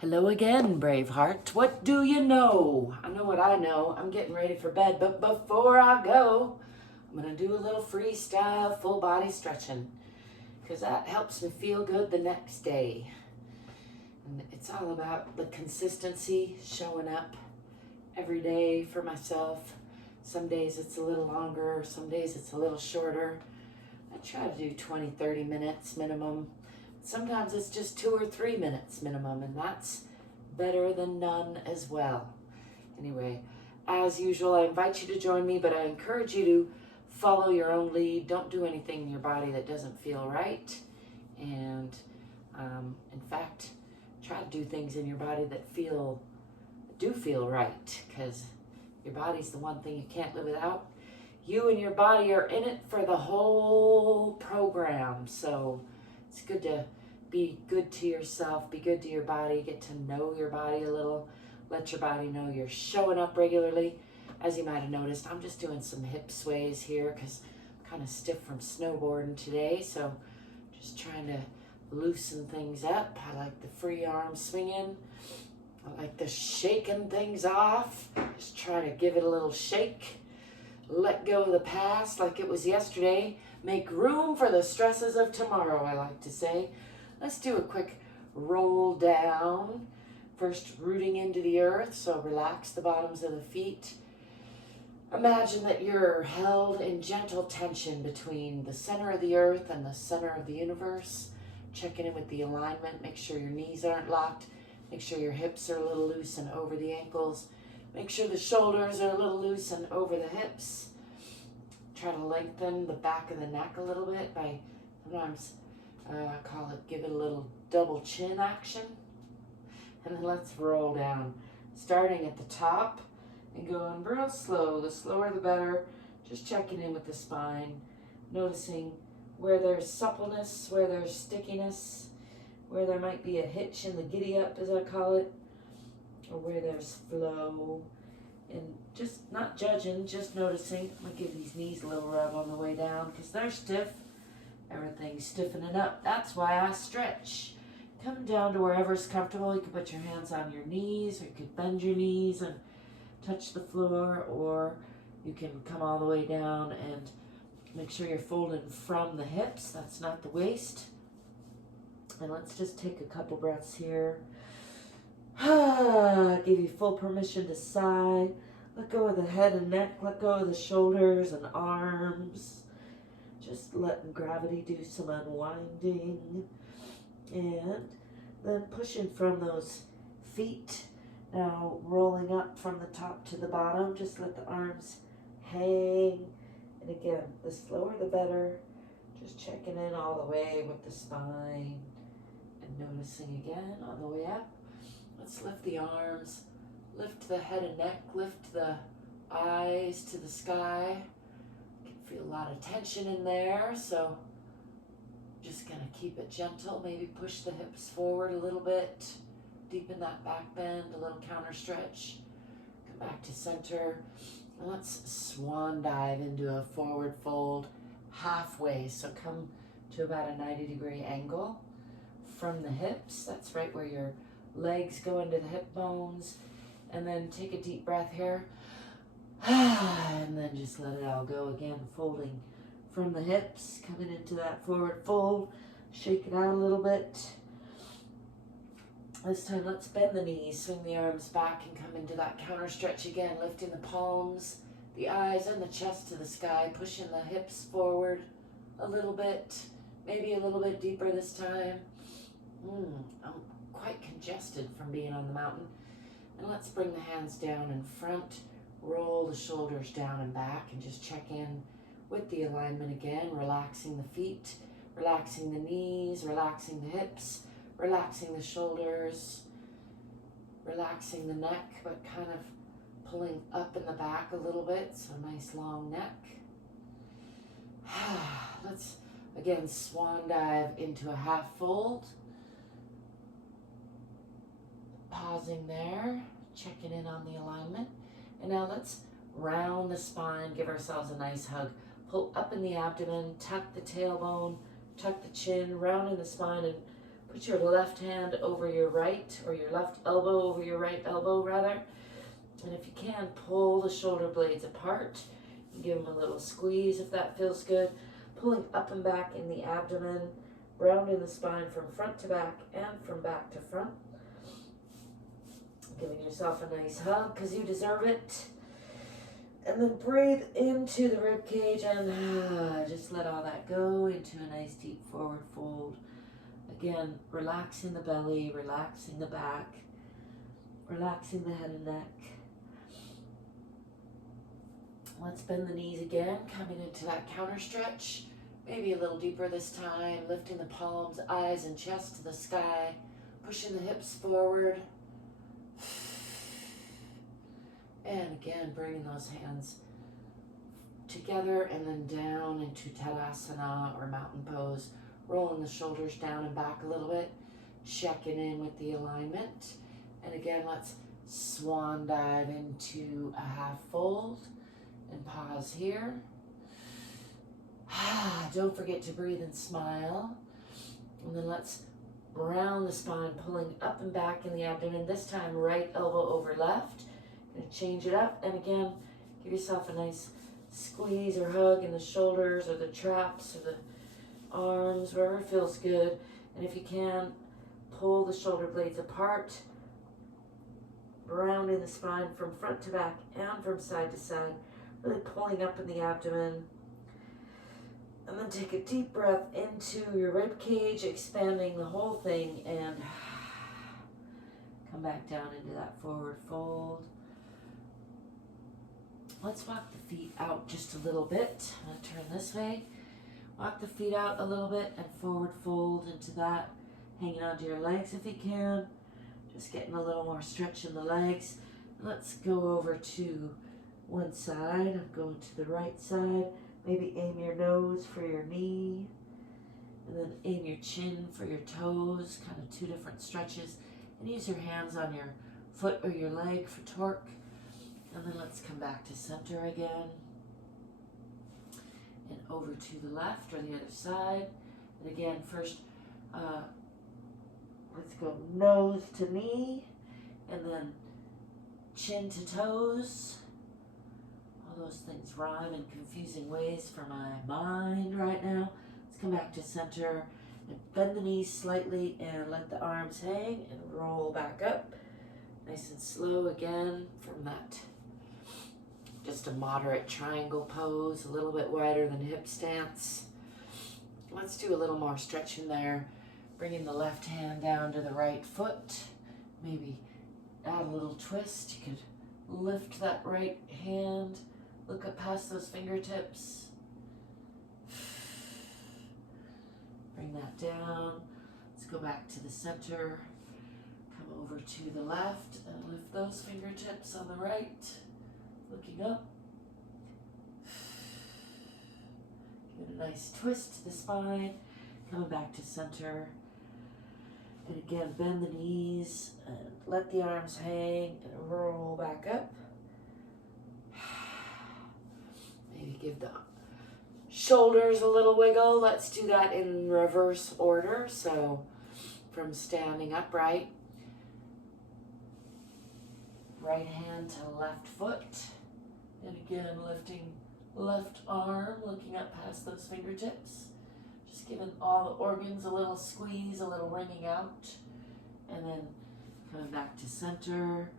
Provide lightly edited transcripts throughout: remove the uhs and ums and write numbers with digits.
Hello again, Braveheart. What do you know? I know what I know. I'm getting ready for bed, but before I go, I'm going to do a little freestyle full body stretching because that helps me feel good the next day. And it's all about the consistency, showing up every day for myself. Some days it's a little longer, some days it's a little shorter. I try to do 20, 30 minutes minimum. Sometimes it's just 2 or 3 minutes minimum, and that's better than none as well. Anyway, as usual, I invite you to join me, but I encourage you to follow your own lead. Don't do anything in your body that doesn't feel right. And in fact, try to do things in your body that do feel right, because your body's the one thing you can't live without. You and your body are in it for the whole program, so it's good to be good to yourself, be good to your body, get to know your body a little, let your body know you're showing up regularly. As you might have noticed, I'm just doing some hip sways here because I'm kind of stiff from snowboarding today, so just trying to loosen things up. I like the free arm swinging. I like the shaking things off. Just try to give it a little shake. Let go of the past like it was yesterday. Make room for the stresses of tomorrow, I like to say. Let's do a quick roll down. First, rooting into the earth, so relax the bottoms of the feet. Imagine that you're held in gentle tension between the center of the earth and the center of the universe. Checking in with the alignment. Make sure your knees aren't locked. Make sure your hips are a little loose and over the ankles. Make sure the shoulders are a little loose and over the hips. Try to lengthen the back of the neck a little bit by sometimes give it a little double chin action. And then let's roll down, starting at the top and going real slow. The slower the better. Just checking in with the spine, noticing where there's suppleness, where there's stickiness, where there might be a hitch in the giddy up, as I call it, or where there's flow. And just not judging, just noticing. I'm going to give these knees a little rub on the way down because they're stiff. Everything's stiffening up. That's why I stretch. Come down to wherever's comfortable. You can put your hands on your knees, or you could bend your knees and touch the floor, or you can come all the way down and make sure you're folding from the hips. That's not the waist. And let's just take a couple breaths here. Give you full permission to sigh. Let go of the head and neck. Let go of the shoulders and arms. Just letting gravity do some unwinding. And then pushing from those feet. Now rolling up from the top to the bottom. Just let the arms hang. And again, the slower the better. Just checking in all the way with the spine. And noticing again on the way up. Let's lift the arms, lift the head and neck, lift the eyes to the sky. You can feel a lot of tension in there, so just gonna keep it gentle. Maybe push the hips forward a little bit, deepen that back bend, a little counter stretch. Come back to center, and let's swan dive into a forward fold halfway. So come to about a 90-degree angle from the hips. That's right where your legs go into the hip bones, and then take a deep breath here, and then just let it all go again, folding from the hips, coming into that forward fold, shake it out a little bit. This time let's bend the knees, swing the arms back, and come into that counter stretch again, lifting the palms, the eyes, and the chest to the sky, pushing the hips forward a little bit, maybe a little bit deeper this time. I'm quite congested from being on the mountain. And let's bring the hands down in front, roll the shoulders down and back, and just check in with the alignment again, relaxing the feet, relaxing the knees, relaxing the hips, relaxing the shoulders, relaxing the neck, but kind of pulling up in the back a little bit, so a nice long neck. Let's again swan dive into a half fold. Pausing there, checking in on the alignment. And now let's round the spine, give ourselves a nice hug. Pull up in the abdomen, tuck the tailbone, tuck the chin, round in the spine, and Put your left hand over your right, or your left elbow over your right elbow rather. And if you can, pull the shoulder blades apart. Give them a little squeeze if that feels good. Pulling up and back in the abdomen, rounding the spine from front to back and from back to front. Giving yourself a nice hug because you deserve it. And then breathe into the rib cage and just let all that go into a nice deep forward fold. Again, relaxing the belly, relaxing the back, relaxing the head and neck. Let's bend the knees again, coming into that counter stretch. Maybe a little deeper this time, lifting the palms, eyes, and chest to the sky, pushing the hips forward. And again, bringing those hands together and then down into Tadasana or mountain pose, rolling the shoulders down and back a little bit, checking in with the alignment. And again, let's swan dive into a half fold and pause here. Don't forget to breathe and smile. And then let's round the spine, pulling up and back in the abdomen. This time, right elbow over left. Gonna change it up. And again, give yourself a nice squeeze or hug in the shoulders or the traps or the arms, wherever feels good. And if you can, pull the shoulder blades apart, rounding the spine from front to back and from side to side, really pulling up in the abdomen. And then take a deep breath into your rib cage, expanding the whole thing, and come back down into that forward fold. Let's walk the feet out just a little bit. I'm going to turn this way. Walk the feet out a little bit and forward fold into that, hanging onto your legs if you can. Just getting a little more stretch in the legs. Let's go over to one side. I'm going to the right side. Maybe aim your nose for your knee. And then aim your chin for your toes. Kind of two different stretches. And use your hands on your foot or your leg for torque. And then let's come back to center again. And over to the left or the other side. And again, first, let's go nose to knee. And then chin to toes. All those things rhyme in confusing ways for my mind right now. Let's come back to center and bend the knees slightly and let the arms hang and roll back up. Nice and slow again from that. Just a moderate triangle pose, a little bit wider than hip stance. Let's do a little more stretching there. Bringing the left hand down to the right foot. Maybe add a little twist. You could lift that right hand. Look up past those fingertips. Bring that down. Let's go back to the center. Come over to the left and lift those fingertips on the right. Looking up. Give it a nice twist to the spine. Coming back to center. And again, bend the knees and let the arms hang and roll back up. Maybe give the shoulders a little wiggle. Let's do that in reverse order. So from standing upright, right hand to left foot. And again, lifting left arm, looking up past those fingertips. Just giving all the organs a little squeeze, a little wringing out. And then coming back to center,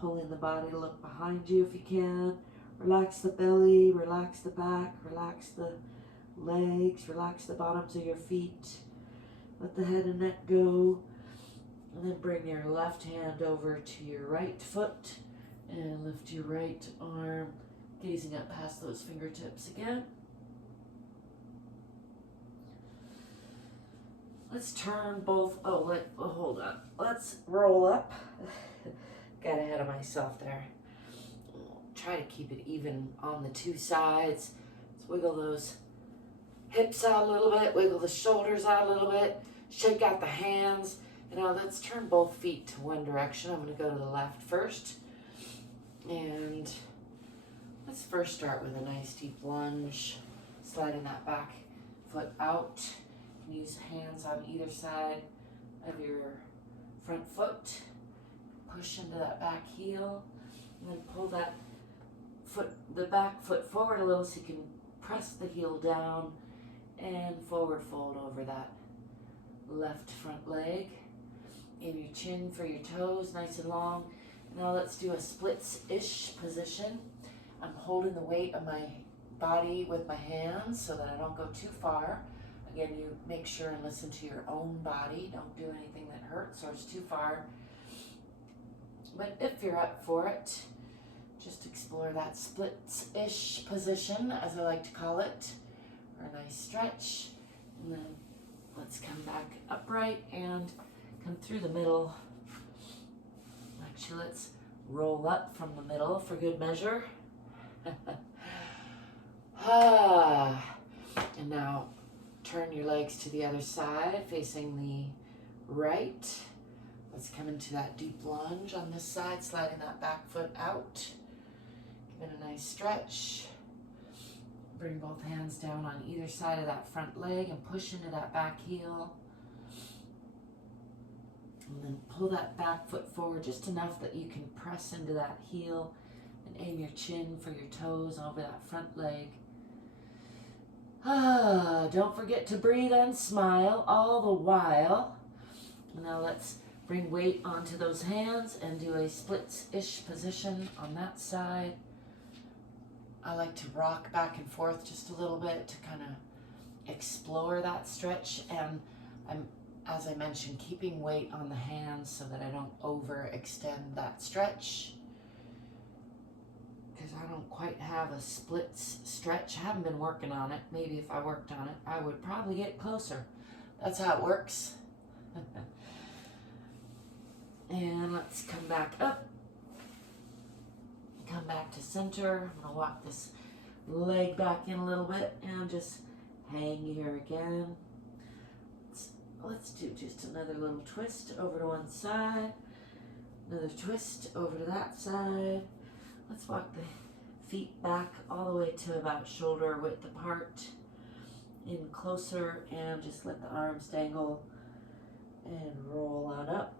pulling the body to look behind you if you can. Relax the belly, relax the back, relax the legs, relax the bottoms of your feet. Let the head and neck go. And then bring your left hand over to your right foot and lift your right arm, gazing up past those fingertips again. Let's turn both, hold on. Let's roll up. Got ahead of myself there. Try to keep it even on the two sides. Let's wiggle those hips out a little bit, wiggle the shoulders out a little bit, shake out the hands. And now let's turn both feet to one direction. I'm going to go to the left first. And let's first start with a nice deep lunge, sliding that back foot out. Use hands on either side of your front foot. Push into that back heel, and then pull that the back foot forward a little so you can press the heel down and forward fold over that left front leg. Aim your chin for your toes, nice and long. Now let's do a splits-ish position. I'm holding the weight of my body with my hands so that I don't go too far. Again, you make sure and listen to your own body. Don't do anything that hurts or is too far. But if you're up for it, just explore that splits-ish position, as I like to call it, or a nice stretch. And then let's come back upright and come through the middle. Actually, let's roll up from the middle for good measure. And now turn your legs to the other side, facing the right. Let's come into that deep lunge on this side, sliding that back foot out. Give it a nice stretch. Bring both hands down on either side of that front leg and push into that back heel. And then pull that back foot forward just enough that you can press into that heel and aim your chin for your toes over that front leg. Don't forget to breathe and smile all the while. Now let's bring weight onto those hands and do a splits-ish position on that side. I like to rock back and forth just a little bit to kind of explore that stretch, and I'm, as I mentioned, keeping weight on the hands so that I don't overextend that stretch, because I don't quite have a splits stretch. I haven't been working on it. Maybe if I worked on it, I would probably get closer. That's how it works. And let's come back up. Come back to center. I'm going to walk this leg back in a little bit and just hang here again. Let's do just another little twist over to one side. Another twist over to that side. Let's walk the feet back all the way to about shoulder width apart. In closer and just let the arms dangle and roll on up.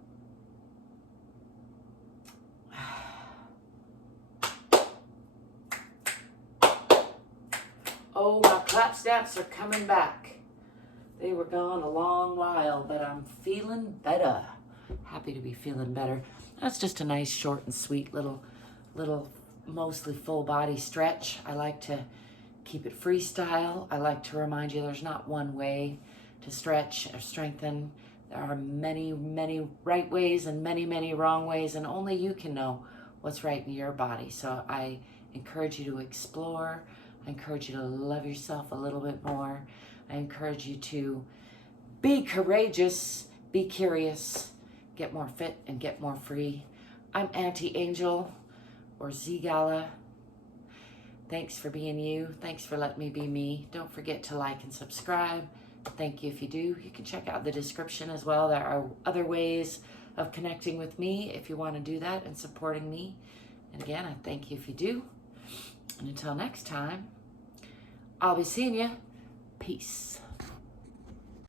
Oh, my clap snaps are coming back. They were gone a long while, but I'm feeling better. Happy to be feeling better. That's just a nice, short and sweet little mostly full body stretch. I like to keep it freestyle. I like to remind you there's not one way to stretch or strengthen. There are many, many right ways and many, many wrong ways, and only you can know what's right in your body. So I encourage you to explore. I encourage you to love yourself a little bit more. I encourage you to be courageous, be curious, get more fit and get more free. I'm Auntie Angel, or ZGALA. Thanks for being you. Thanks for letting me be me. Don't forget to like and subscribe. Thank you if you do. You can check out the description as well. There are other ways of connecting with me if you want to do that and supporting me. And again, I thank you if you do. And until next time, I'll be seeing you. Peace.